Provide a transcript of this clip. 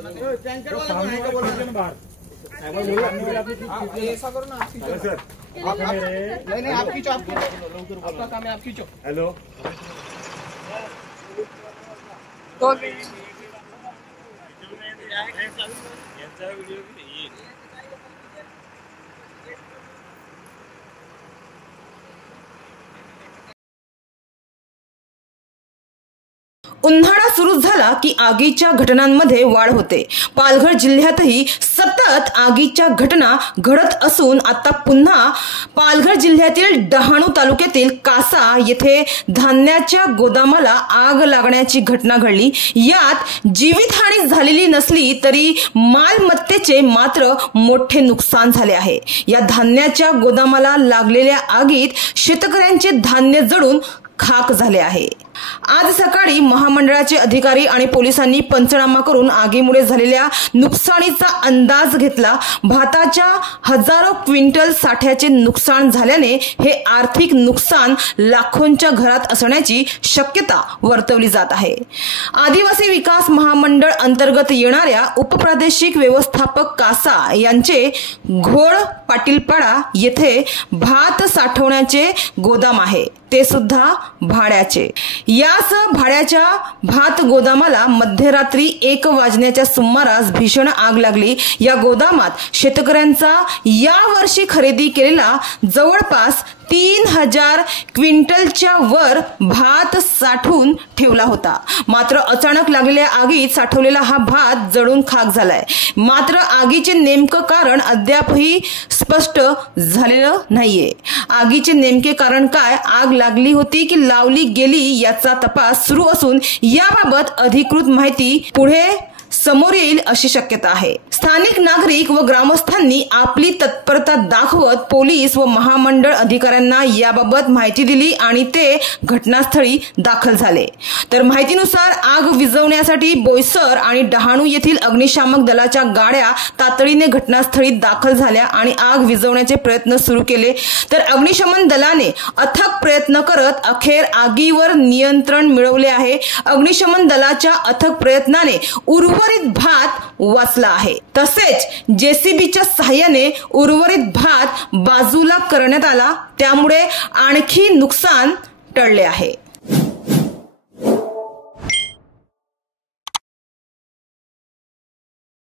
ऐसा करो ना, नहीं आप खींचो, आपका काम है, आप खींचो। हेलो उन्हाळा सुरू झाला की आगीच्या घटनांमध्ये वाढ होते। पालघर जिल्ह्यातही सतत आगीच्या घटना घडत असून आता पुन्हा पालघर जिल्ह्यातील डहाणू तालुक्यातील कासा येथे धान्याच्या गोदामाला आग लागण्याची घटना घडली। यात जीवितहानी झालेली नसली तरी मालमत्तेचे मात्र मोठे नुकसान झाले आहे। या धान्याच्या गोदामाला लागलेल्या आगीत शेतकऱ्यांचे धान्य जळून खाक झाले आहे। आज सकाळी महामंडळाचे अधिकारी आणि पोलिसांनी पंचनामा करून आगीमुळे झालेल्या नुकसानीचा अंदाज घेतला। भाताच्या हजारो क्विंटल साठ्याचे नुकसान झाल्याने हे आर्थिक नुकसान लाखोंच्या घरात असण्याची शक्यता वर्तवली जात आहे। आदिवासी विकास महामंडळ अंतर्गत येणाऱ्या उपप्रादेशिक व्यवस्थापक कासा यांचे घोड पाटीलपाडा येथे भात साठवण्याचे गोदाम आहे, ते सुद्धा भाड्याचे। याच भाड्याच्या भात गोदामाला मध्यरात्री 1 वाजण्याच्या सुमारास भीषण आग लागली। या गोदामात शेतकऱ्यांचा यावर्षी खरेदी केलेला जवळपास 3000 क्विंटलच्या वर भात साठवून ठेवला होता। मात्र अचानक लागलेल्या आगीत साठवलेला हा भात जळून खाक झालाय। मात्र आगीचे नेमकं कारण अद्यापही स्पष्ट झालेलं नाहीये। आगीचे नेमके कारण काय, आग लागली होती की लावली गेली याचा तपास सुरू असून याबाबत अधिकृत माहिती पुढे समोर येईल अशी शक्यता आहे। स्थानिक नागरिक व ग्रामस्थांनी आपली तत्परता दाखवत पोलीस व महामंडळ अधिकाऱ्यांना याबाबत माहिती दिली आणि ते घटनास्थळी दाखल झाले। तर माहितीनुसार आग विझवण्यासाठी बोईसर आणि डहाणू येथील अग्निशामक दलाच्या गाड्या तातडीने घटनास्थळी दाखल झाल्या आणि आग विझवण्याचे प्रयत्न सुरू केले। तर अग्निशमन दलाने अथक प्रयत्न करत अखेर आगीवर नियंत्रण मिळवले आहे। अग्निशमन दलाच्या अथक प्रयत्नाने उर्वरित भात वाचला आहे। तसेच जेसीबीच्या सहाय्याने उर्वरित भात बाजूला करण्यात आला, त्यामुळे आणखी नुकसान टळले आहे।